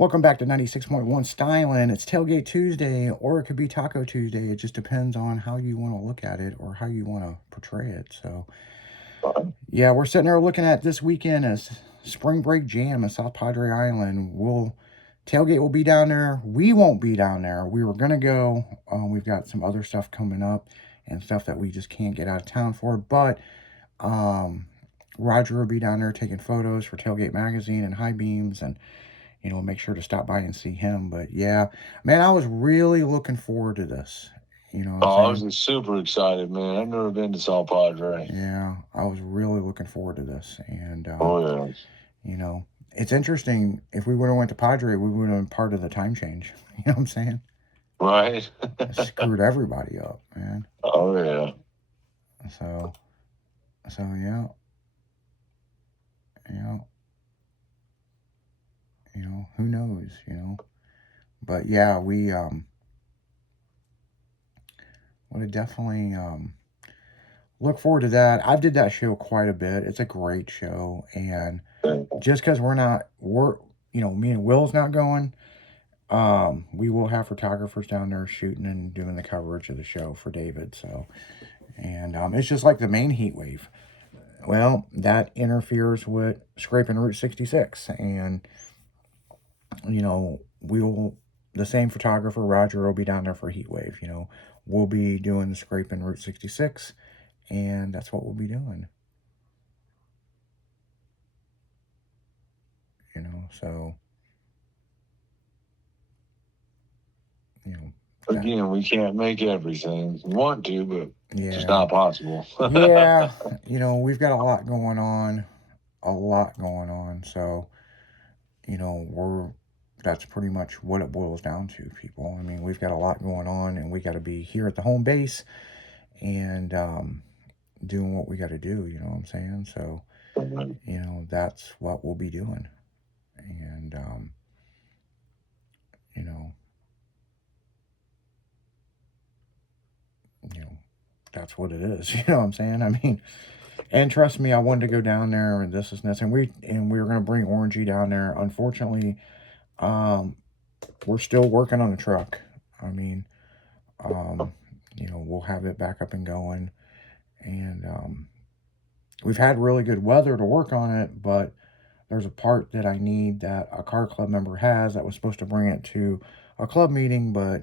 Welcome back to 96.1 Styling. It's Tailgate Tuesday, or it could be Taco Tuesday. It just depends on how you want to look at it or how you want to portray it. So, yeah, we're sitting there looking at this weekend as Spring Break Jam in South Padre Island. Tailgate will be down there. We won't be down there. We were going to go. We've got some other stuff coming up and stuff that we just can't get out of town for. But Roger will be down there taking photos for Tailgate Magazine and High Beams, and make sure to stop by and see him. But yeah, man, I was really looking forward to this. You know what I'm Oh, I saying? was super excited, man. I've never been to South Padre. Yeah, I was really looking forward to this. And, Oh, yeah. It's interesting. If we would have went to Padre, we would have been part of the time change. You know what I'm saying? Right? It screwed everybody up, man. Oh, yeah. So, yeah, you know, who knows, but yeah, we, would have definitely, look forward to that. I've did that show quite a bit. It's a great show, and just because me and Will's not going, we will have photographers down there shooting and doing the coverage of the show for David. So, and it's just like the main heat wave. Well, that interferes with scraping Route 66, and the same photographer Roger will be down there for heat wave. We'll be doing the scraping Route 66. And that's what we'll be doing. So, Again, we can't make everything. We want to, but yeah, it's not possible. Yeah, we've got a lot going on. So, that's pretty much what it boils down to, people. I mean, we've got a lot going on, and we got to be here at the home base and doing what we got to do. You know what I'm saying? So, that's what we'll be doing. And, that's what it is. You know what I'm saying? I mean, and trust me, I wanted to go down there and this, and we were going to bring Orangey down there. Unfortunately, we're still working on the truck. I mean, we'll have it back up and going, and we've had really good weather to work on it, but there's a part that I need that a car club member has that was supposed to bring it to a club meeting, but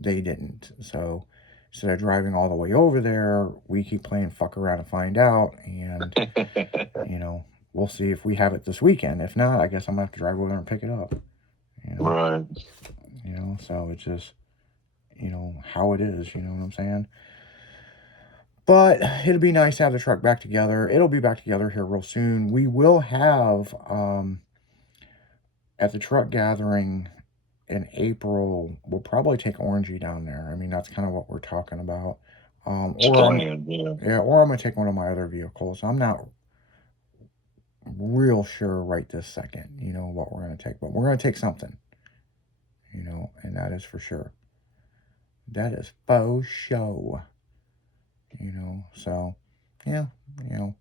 they didn't. So instead of driving all the way over there, we keep playing fuck around and find out. And, we'll see if we have it this weekend. If not, I guess I'm going to have to drive over there and pick it up. Right. So it's just, how it is, you know what I'm saying? But it'll be nice to have the truck back together. It'll be back together here real soon. We will have, at the truck gathering in April, we'll probably take Orangey down there. I mean, that's kind of what we're talking about. Or I'm going to take one of my other vehicles. I'm not real sure right this second, what we're going to take. But we're going to take something, and that is for sure. That is faux show. So, yeah, it'll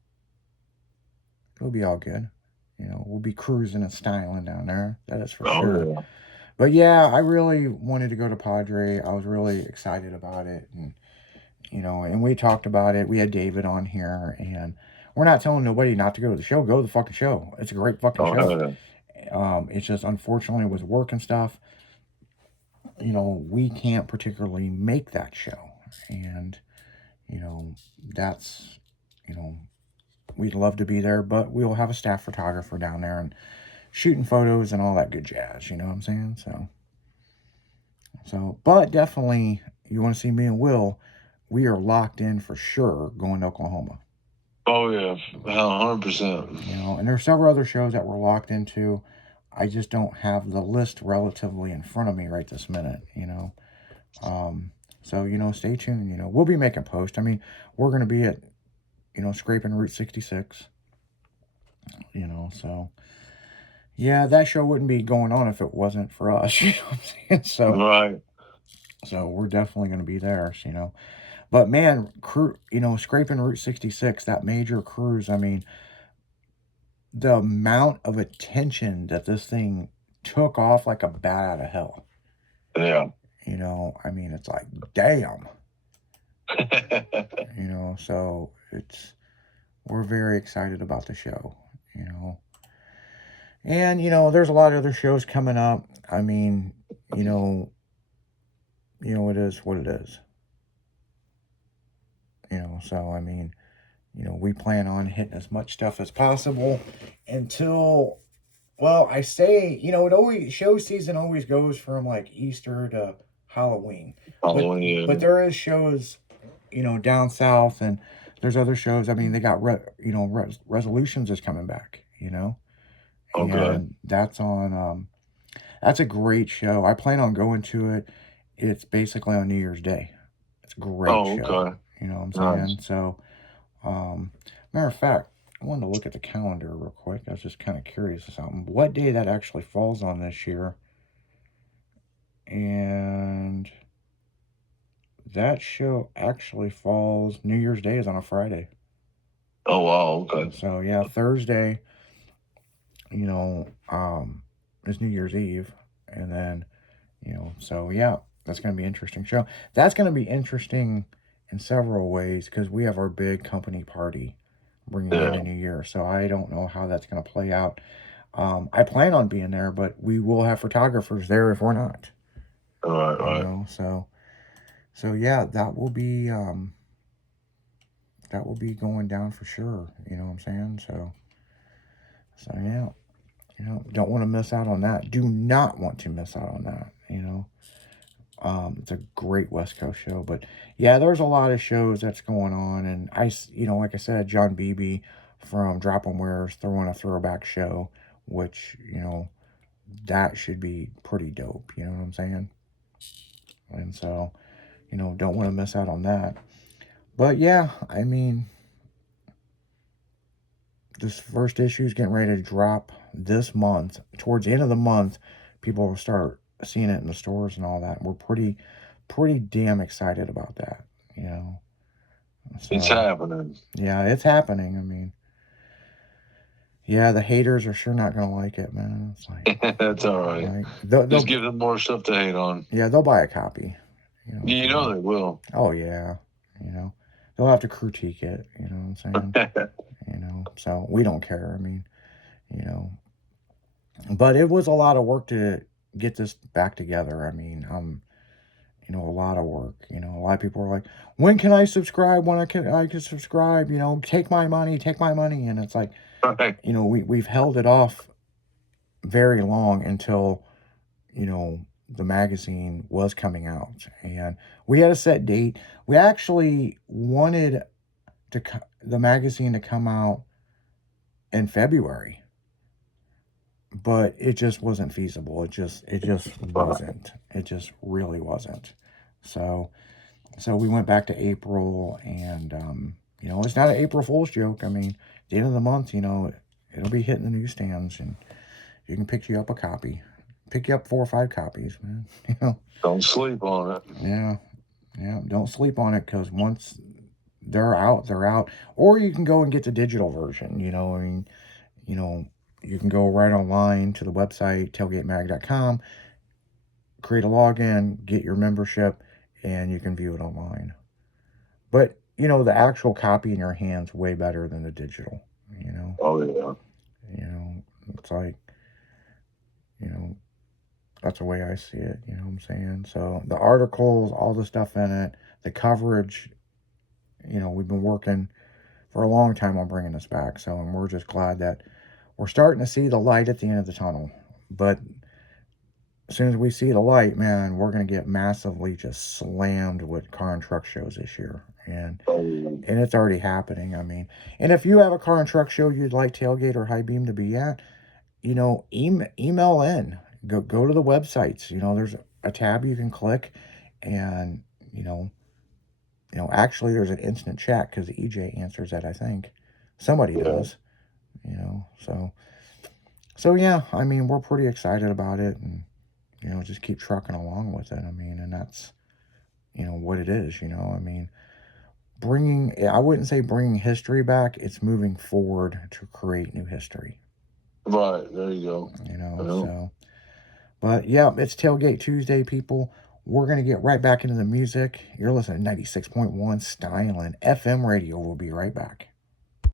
be all good. We'll be cruising and styling down there. That is for sure. Yeah. But yeah, I really wanted to go to Padre. I was really excited about it. And, and we talked about it. We had David on here, and we're not telling nobody not to go to the show. Go to the fucking show. It's a great fucking show. It's just, unfortunately, with work and stuff, we can't particularly make that show. And, that's, we'd love to be there, but we'll have a staff photographer down there and shooting photos and all that good jazz, you know what I'm saying? So, but definitely, you want to see me and Will, we are locked in for sure going to Oklahoma. Oh, yeah, 100%. And there are several other shows that we're locked into. I just don't have the list relatively in front of me right this minute, So, stay tuned, we'll be making posts. I mean, we're going to be at, scraping Route 66, so yeah, that show wouldn't be going on if it wasn't for us, you know what I'm saying? So, right. So we're definitely going to be there, But man, scraping Route 66, that major cruise, I mean, the amount of attention that this thing took off like a bat out of hell. Yeah. You know, I mean, it's like, damn. You know, so we're very excited about the show, you know. And, you know, there's a lot of other shows coming up. I mean, you know, it is what it is. You know, so I mean, you know, we plan on hitting as much stuff as possible until, well, I say, you know, it always, show season always goes from like Easter to Halloween. Halloween. But there is shows, you know, down south, and there's other shows. I mean, they got Resolutions is coming back, you know. Okay. And that's on that's a great show. I plan on going to it. It's basically on New Year's Day. It's a great show. Okay. You know what I'm Nice. saying? So matter of fact, I wanted to look at the calendar real quick. I was just kind of curious of something. What day that actually falls on this year? And that show actually falls, New Year's Day is on a Friday. Oh wow, okay. So yeah, Thursday, you know, is New Year's Eve. And then, you know, so yeah, that's going to be an interesting show. That's going to be interesting in several ways because we have our big company party bringing in a new year. So I don't know how that's going to play out. I plan on being there, but we will have photographers there if we're not. Right, right. You know, so yeah, that will be going down for sure. You know what I'm saying? So yeah, you know, don't want to miss out on that. Do not want to miss out on that. You know. It's a great West Coast show, but yeah, there's a lot of shows that's going on, and you know, like I said, John Beebe from Drop 'em Ware's throwing a throwback show, which, you know, that should be pretty dope. You know what I'm saying? And so, you know, don't want to miss out on that. But yeah, I mean, this first issue is getting ready to drop this month. Towards the end of the month, people will start seeing it in the stores and all that. We're pretty damn excited about that, you know. So, it's happening. Yeah, it's happening. I mean, yeah, the haters are sure not gonna like it, man. It's like, That's all right. right? Just give them more stuff to hate on. Yeah, they'll buy a copy. You know they will. Oh yeah, you know, they'll have to critique it. You know what I'm saying? You know, so we don't care. I mean, you know, but it was a lot of work to get this back together. I mean, you know, a lot of work. You know, a lot of people are like, when can I subscribe? When I can subscribe? You know, take my money, and it's like, Right. you know, we've held it off very long until, you know, the magazine was coming out, and we had a set date. We actually wanted the magazine to come out in February, but it just wasn't feasible. It just wasn't. It just really wasn't. So we went back to April, and you know, it's not an April Fool's joke. I mean, at the end of the month, you know, it'll be hitting the newsstands, and you can pick you up a copy. Pick you up 4 or 5 copies, man. You know. Don't sleep on it. Yeah, yeah. Don't sleep on it, because once they're out, they're out. Or you can go and get the digital version. You know, I mean, you know, you can go right online to the website tailgatemag.com, create a login, get your membership, and you can view it online. But you know, the actual copy in your hand's way better than the digital. You know. Oh yeah. You know, it's like, you know, that's the way I see it, you know what I'm saying? So the articles, all the stuff in it, the coverage, you know, we've been working for a long time on bringing this back. So, and we're just glad that we're starting to see the light at the end of the tunnel. But as soon as we see the light, man, we're going to get massively just slammed with car and truck shows this year. And it's already happening. I mean, and if you have a car and truck show you'd like Tailgate or High Beam to be at, you know, email in. Go to the websites. You know, there's a tab you can click, and you know, actually there's an instant chat because EJ answers that. I think somebody does. You know, so yeah. I mean, we're pretty excited about it, and you know, just keep trucking along with it. I mean, and that's, you know, what it is. You know, I mean, I wouldn't say bringing history back. It's moving forward to create new history. Right, there you go. You know, But yeah, it's Tailgate Tuesday, people. We're going to get right back into the music. You're listening to 96.1 Stylin' FM radio. We'll be right back.